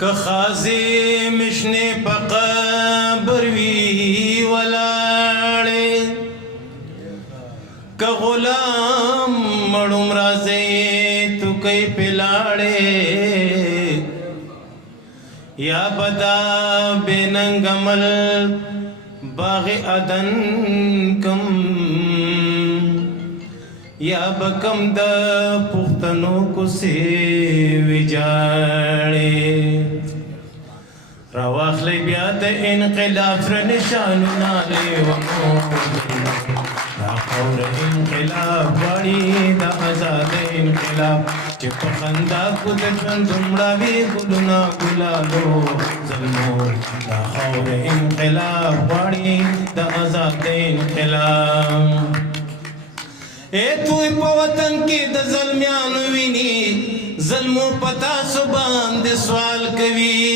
که خازی مشنی پا قبر وی ولاړې که غلام مړوم راځي تو کوي پلاړې یا بدا بیننګ عمل باغ ادن کم یا بکم د پښتنو کو سی ویجاړې راواخلی بیا د انقلاب سره نشانونه لیونو دا خاوره انقلاب غواړي د ازادۍ انقلاب چې په خندا کو د ژوند مړاوي ګلونه ګلالو زلمو دا خاوره انقلاب غواړي د ازادۍ انقلاب اے توی په وطن کې د ظلمیانو ویني ظلمو پتا سو باندې سوال کوي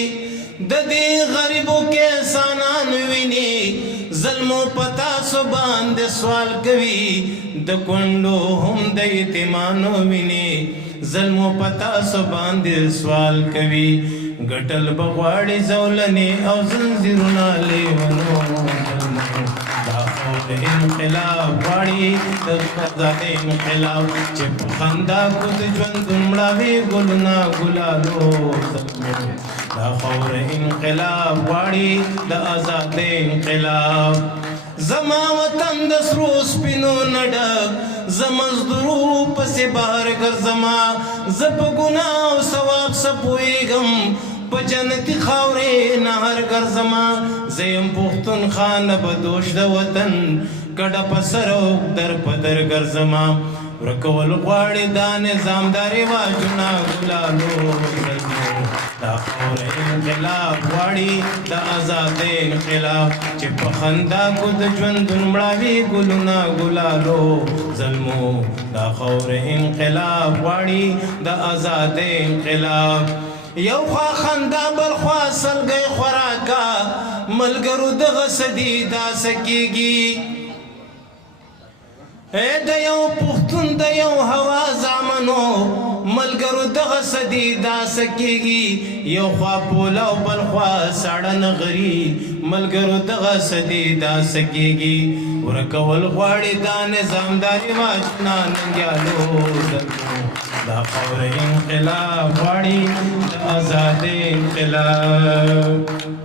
د دې غریبو کې احسانان ویني ظلمو پتا سو باندې سوال کوي د کونډو هم د یتیمانو ویني ظلمو پتا سو باندې سوال کوي ګټل بغواړي زولنې او زنځیرونه لیونو انقلاب غواړي د ازادۍ انقلاب چې په خندا کو د ژوند مړاوي ګلونه ګلالو دا خاوره انقلاب غواړي د ازادۍ انقلاب زما وطن د سرو سپینو نه ډک زه مزدورو پسې بهر ګرځمه زه په ګناه او ثواب څه پوهېږم په جنتي خاورې نهر ګرځمه زه یم پښتونخوا نه بدوش د وطن ګډه په سر او در په در ګرځمه ورکول غواړي دا نظام دا رواجونه ګلالو دا خاوره انقلاب غواړي د ازادۍ انقلاب چې په خندا کو د ژوند مړاوي ګلونه ګلالو ظلمو دا خاوره انقلاب غواړي د ازادۍ انقلاب یو خوا خندا بل خوا سلګۍ خوراکا ملګرو دغه صدي داسه کېږي د یو پښتون د یو هوا زامنو ملګرو دغه صدي داسه کېږي یو خوا پوله او بل خوا ساړه نغري ملګرو دغه صدي داسه کېږي ورکول غواړي دا نظام دا رواجونه ننګیالو دا خاوره انقلاب غواړي د ازادۍ انقلاب